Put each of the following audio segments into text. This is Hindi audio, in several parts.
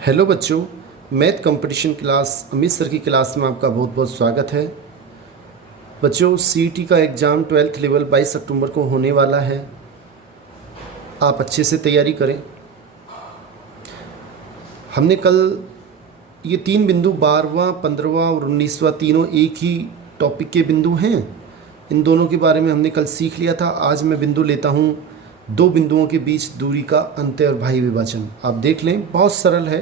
हेलो बच्चों, math competition class Amit sir की क्लास में आपका बहुत बहुत स्वागत है। बच्चों, सीईटी का एग्ज़ाम 12th लेवल 22 अक्टूबर को होने वाला है। आप अच्छे से तैयारी करें। हमने कल ये तीन बिंदु 12वां, 15वां और 19वां तीनों एक ही टॉपिक के बिंदु हैं। इन दोनों के बारे में हमने कल सीख लिया था। आज मैं बिंदु लेता हूँ दो बिंदुओं के बीच दूरी का अंत्य और बाह्य विभाजन। आप देख लें, बहुत सरल है,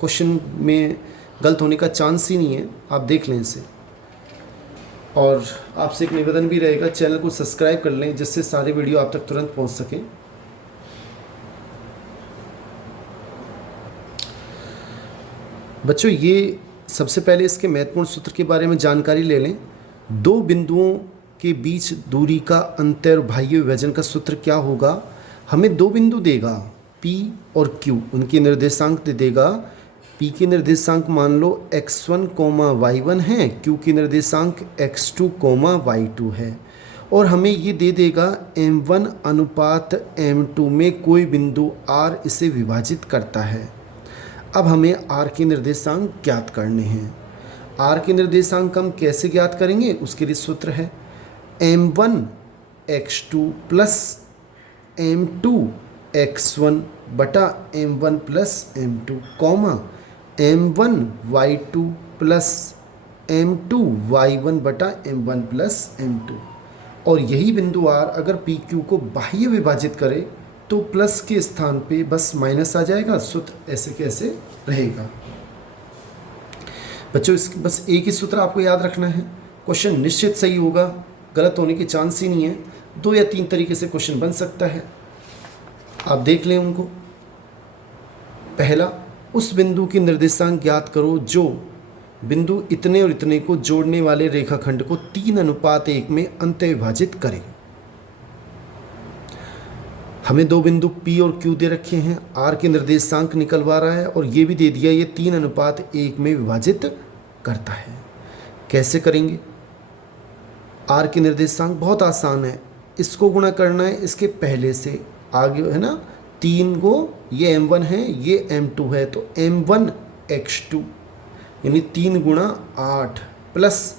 क्वेश्चन में गलत होने का चांस ही नहीं है। आप देख लें इसे। और आपसे एक निवेदन भी रहेगा, चैनल को सब्सक्राइब कर लें जिससे सारे वीडियो आप तक तुरंत पहुंच सकें। बच्चों, ये सबसे पहले इसके महत्वपूर्ण सूत्र के बारे में जानकारी ले लें। दो बिंदुओं के बीच दूरी का अंत्य और बाह्य विभाजन का सूत्र क्या होगा? हमें दो बिंदु देगा, P और Q, उनके निर्देशांक दे देगा। P के निर्देशांक मान लो x1, y1 है, Q के निर्देशांक x2, y2 है, और हमें ये दे देगा m1 अनुपात m2 में कोई बिंदु R इसे विभाजित करता है। अब हमें R के निर्देशांक ज्ञात करने हैं। R के निर्देशांक हम कैसे ज्ञात करेंगे? उसके लिए सूत्र है m1 x2 plus m2 x1 बटा m1 plus m2 comma m1 y2 plus m2 y1 बटा m1 प्लस m2। और यही बिंदु R अगर PQ को बाह्य विभाजित करे तो प्लस के स्थान पे बस माइनस आ जाएगा। सूत्र ऐसे कैसे रहेगा? बच्चों, इसके बस एक ही सूत्र आपको याद रखना है। क्वेश्चन निश्चित सही होगा, गलत होने के चांस ही नहीं है। 2 या 3 तरीके से क्वेश्चन बन सकता है, आप देख लें उनको। पहला, उस बिंदु की निर्देशांक ज्ञात करो जो बिंदु इतने और इतने को जोड़ने वाले रेखाखंड को 3:1 में अंत्य विभाजित करे। हमें दो बिंदु P और Q दे रखे हैं, R के निर्देशांक निकलवा रहा है और ये भी दे दिया ये 3:1 में विभाजित करता है। कैसे करेंगे? R के निर्देशांक बहुत आसान है, इसको गुणा करना है इसके पहले से आगे, है ना। 3 को, ये m1 है, ये m2 है, तो m1 x2 यानी 3 गुणा 8 प्लस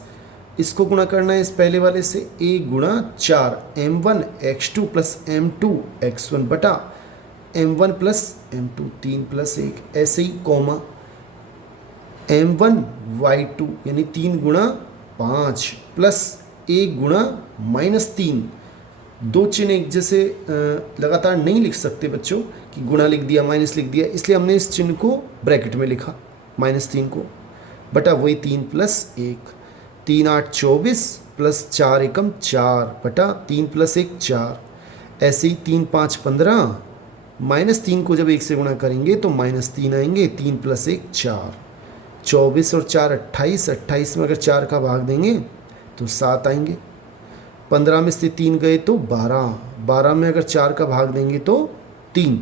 इसको गुणा करना है इस पहले वाले से 1 गुणा 4 m1 x2 plus m2 x1 बटा m1 प्लस m2 3 प्लस 1, ऐसे ही कॉमा m1 y2 यानी 3 गुणा 5 प्लस 1 गुणा -3। दो चिन्ह एक जैसे लगातार नहीं लिख सकते बच्चों कि गुणा लिख दिया माइनस लिख दिया, इसलिए हमने इस चिन्ह को ब्रैकेट में लिखा, -3 को, बटा वही 3 प्लस 1, 3 8 24 प्लस 4 एकम 4 बटा 3 प्लस 1 4, ऐसे ही 3 5 15, -3 को जब 1 से गुणा करेंगे तो -3 आएंगे, 3 प्लस 1 4, 24 और 4 28, 28 में अगर 4 का भाग देंगे तो 7 आएंगे, 15 में से 3 गए तो 12, 12 में अगर 4 का भाग देंगे तो 3।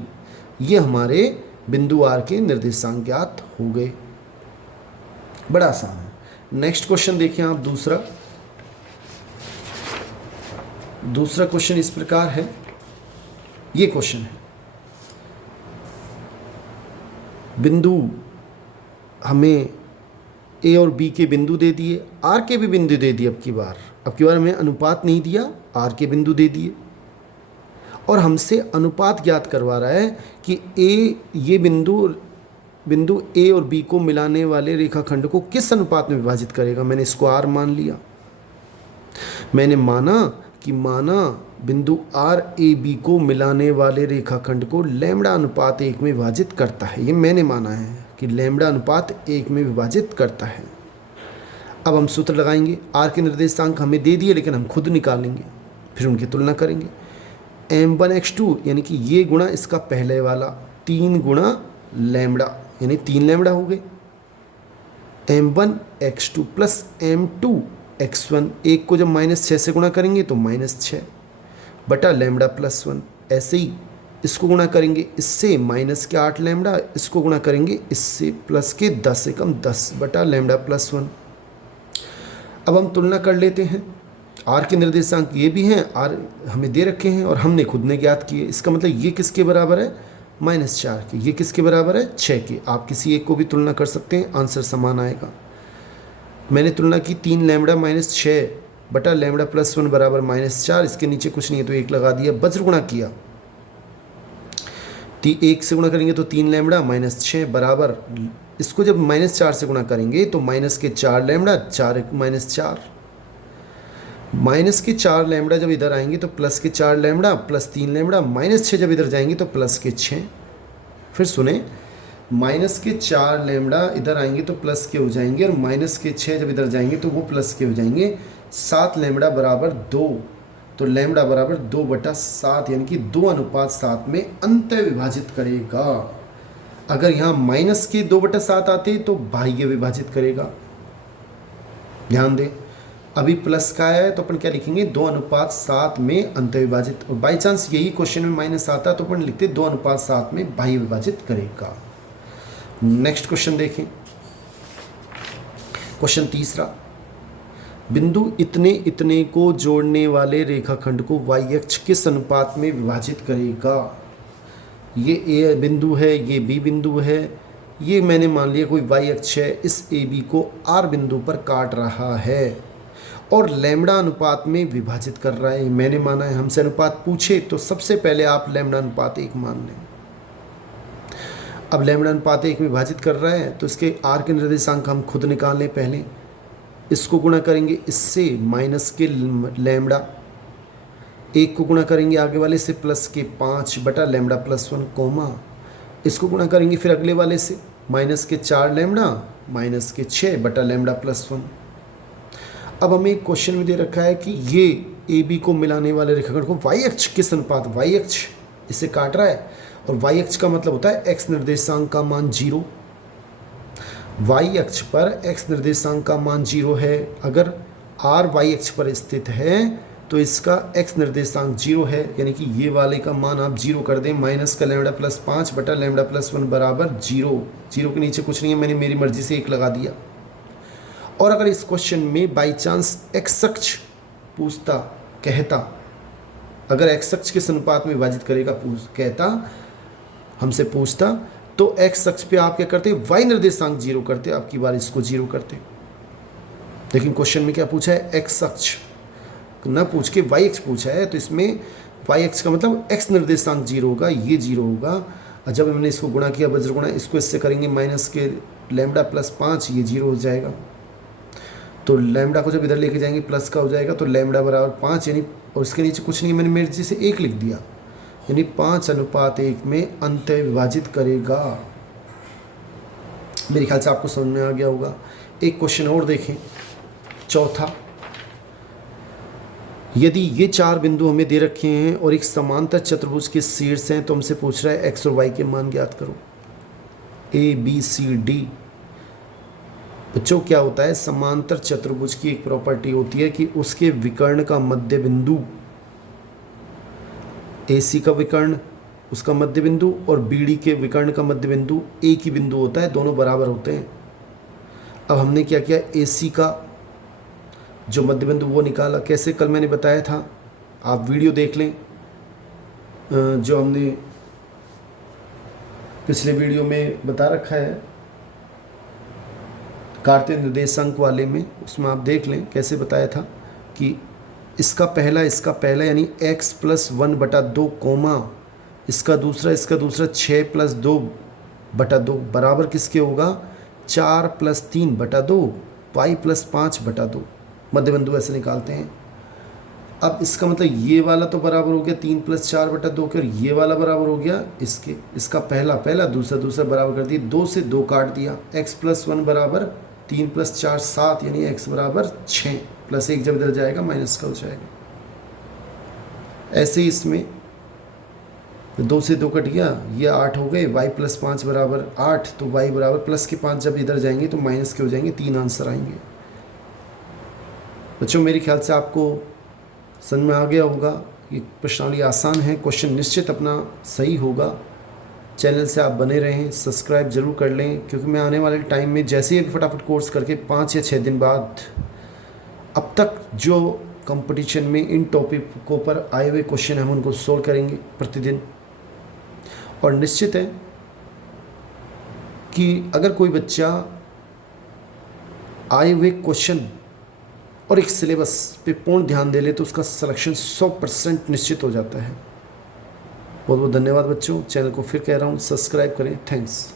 ये हमारे बिंदु R के निर्देशांक ज्ञात हो गए। बड़ा आसान है। नेक्स्ट क्वेश्चन देखें आप। दूसरा क्वेश्चन इस प्रकार है, ये क्वेश्चन है, बिंदु हमें A और B के बिंदु दे दिए, R के भी बिंदु दे दिए। अब की बार हमें अनुपात नहीं दिया, R के बिंदु दे दिए और हमसे अनुपात ज्ञात करवा रहा है कि ये बिंदु A और B को मिलाने वाले रेखाखंड को किस अनुपात में विभाजित करेगा। मैंने इसको R मान लिया। मैंने माना बिंदु R A B को मिलाने वाले रेखाखंड को λ/1 में विभाजित करता है। ये मैंने माना है कि λ/1 में विभाजित करता है। अब हम सूत्र लगाएंगे। R के निर्देशांक हमें दे दिए लेकिन हम खुद निकालेंगे, फिर उनकी तुलना करेंगे। m1 x2 यानी कि ये गुणा इसका पहले वाला 3 गुणा लैम्बडा यानी 3 लैम्बडा हो गए, m1 x2 plus m2 x1, एक को जब -6 से गुणा करेंगे तो -6 बटा लैम्बडा प्लस 1। ऐसे ही इसको गुणा करेंगे इससे -8 लैम्बडा, इसको गुणा करेंगे इससे प्लस के 10 एकम 10 बटा लैम्बडा प्लस 1। अब हम तुलना कर लेते हैं। R के निर्देशांक ये भी हैं, R हमें दे रखे हैं और हमने खुद ने ज्ञात किए। इसका मतलब ये किसके बराबर है? -4 की। ये किसके बराबर है? 6 के। आप किसी एक को भी तुलना कर सकते हैं, आंसर समान आएगा। मैंने तुलना की 3 लैम्बडा माइनस 6 बटा लैम्बडा प्लस 1 बराबर -4। इसके नीचे कुछ नहीं है तो 1 लगा दिया। वज्र गुणा किया, 1 से गुणा करेंगे तो 3 लैम्बडा माइनस 6 बराबर, इसको जब -4 से गुणा करेंगे तो माइनस के 4 लैम्बडा, 4 -4, माइनस के 4 लैम्बडा जब इधर आएंगे तो प्लस के 4 लैम्बडा प्लस 3 लैम्बडा, -6 जब इधर जाएंगे तो प्लस के 6। फिर सुने, माइनस के 4 लैम्बडा इधर आएंगे तो प्लस के हो जाएंगे, और माइनस के 6 जब इधर जाएंगे तो वो प्लस के हो जाएंगे। 7 लैम्बडा बराबर 2, तो लैम्बडा बराबर 2/7, यानी कि 2:7 में अंतः विभाजित करेगा। अगर यहाँ माइनस के 2/7 आते तो बाह्य विभाजित करेगा। ध्यान दें, अभी प्लस का है तो अपन क्या लिखेंगे? 2:7 में अंतः विभाजित। और बाई चांस यही क्वेश्चन में माइनस आता तो अपन लिखते 2:7 में बाह्य विभाजित करेगा। नेक्स्ट क्वेश्चन देखें, क्वेश्चन तीसरा। बिंदु इतने इतने को जोड़ने वाले रेखाखंड को y अक्ष किस अनुपात में विभाजित करेगा? ये ए बिंदु है, ये बी बिंदु है, ये मैंने मान लिया कोई y अक्ष है। इस ए बी को आर बिंदु पर काट रहा है और लैम्बडा अनुपात में विभाजित कर रहा है। मैंने माना है, हमसे अनुपात पूछे तो सबसे पहले आप लैम्बडा अनुपात 1 मान लें। अब लैम्बडा अनुपात 1 में विभाजित कर रहा है तो इसके आर के निर्देशांक हम खुद निकाल लें। पहले इसको गुणा करेंगे इससे, माइनस के लैम्बडा, 1 को गुणा करेंगे आगे वाले से प्लस के 5 बटा लैम्बडा प्लस 1 कोमा, इसको गुणा करेंगे फिर अगले वाले से माइनस के 4 लैम्बडा माइनस के 6 बटा लैम्बडा प्लस 1। अब हमें एक क्वेश्चन में दे रखा है कि ये ए बी को मिलाने वाले रेखाखंड को y अक्ष किस अनुपात, y अक्ष इसे काट रहा है और y अक्ष का मतलब होता है x निर्देशांक का मान 0। y अक्ष पर x निर्देशांक का मान 0 है। अगर r y अक्ष पर स्थित है तो इसका x निर्देशांक 0 है, यानी कि ये वाले का मान आप 0 कर दें। माइनस का लैम्बडा प्लस 5 बटा लैम्बडा प्लस 1 बराबर 0। 0 के नीचे कुछ नहीं है, मैंने मेरी मर्जी से 1 लगा दिया। और अगर इस क्वेश्चन में बाई चांस x अक्ष पूछता, कहता, अगर x अक्ष किस अनुपात में विभाजित करेगा कहता, हमसे पूछता, तो x अक्ष पे आप क्या करते, y निर्देशांक 0 करते, आपकी बार इसको 0 करते। लेकिन क्वेश्चन में क्या पूछा है, x अक्ष ना पूछ के y अक्ष पूछा है, तो इसमें y अक्ष का मतलब x निर्देशांक 0 होगा, ये 0 होगा। और जब हमने इसको गुणा किया वज्र गुणा, इसको इससे करेंगे माइनस के लैम्बडा प्लस 5, ये 0 हो जाएगा। तो लैम्बडा को जब इधर लेके जाएंगे प्लस का हो जाएगा, तो लैम्बडा बराबर 5, यानी, और इसके नीचे कुछ नहीं, मैंने मेरे से 1 लिख दिया, यानी 5:1 में अंतः विभाजित करेगा। मेरे ख्याल से आपको समझ में आ गया होगा। एक क्वेश्चन और देखें, चौथा। यदि ये 4 बिंदु हमें दे रखे हैं और एक समांतर चतुर्भुज के शीर्ष हैं, तो हमसे पूछ रहा है x और y के मान ज्ञात करो। A B C D. बच्चों क्या होता है, समांतर चतुर्भुज की एक प्रॉपर्टी होती है कि उसके विकर्ण का मध्य बिंदु, AC का विकर्ण उसका मध्य बिंदु और BD के विकर्ण का मध्य बिंदु एक ही बिंदु होता है, दोनों बराबर होते हैं। अब हमने क्या किया, AC का जो मध्य बिंदु वो निकाला। कैसे, कल मैंने बताया था, आप वीडियो देख लें जो हमने पिछले वीडियो में बता रखा है कार्तीय निर्देशांक वाले में, उसमें आप देख लें कैसे बताया था कि इसका पहला यानी x + 1/2 कोमा इसका दूसरा 6 + 2/2 बराबर किसके होगा, 4 + 3/2 y + 5/2। मध्य बिंदु ऐसे निकालते हैं। अब इसका मतलब ये वाला तो बराबर हो गया 3 + 4/2 के, और ये वाला बराबर हो गया इसके, इसका पहला दूसरा बराबर कर दिया, 2 से 2 काट दिया। x + 1 बराबर 3 + 4 7, यानी x बराबर 6, प्लस 1 जब इधर जाएगा माइनस का हो जाएगा। ऐसे ही इसमें 2 से 2 कट गया, ये 8 हो गए, y + 5 बराबर 8, तो y बराबर प्लस के 5 जब इधर जाएंगे तो माइनस के हो जाएंगे, 3 आंसर आएंगे। बच्चों मेरे ख्याल से आपको समझ में आ गया होगा। ये प्रश्नावली आसान है, क्वेश्चन निश्चित अपना सही होगा। चैनल से आप बने रहें, सब्सक्राइब जरूर कर लें, क्योंकि मैं आने वाले टाइम में जैसे ही फटाफट कोर्स करके 5 या 6 दिन बाद अब तक जो कंपटीशन में इन टॉपिकों पर आए हुए क्वेश्चन हम उनको सोल्व करेंगे प्रतिदिन। और निश्चित है कि अगर कोई बच्चा आए हुए क्वेश्चन और एक सिलेबस पे पूर्ण ध्यान दे ले तो उसका सिलेक्शन 100% निश्चित हो जाता है। बहुत बहुत धन्यवाद बच्चों। चैनल को फिर कह रहा हूँ सब्सक्राइब करें। थैंक्स।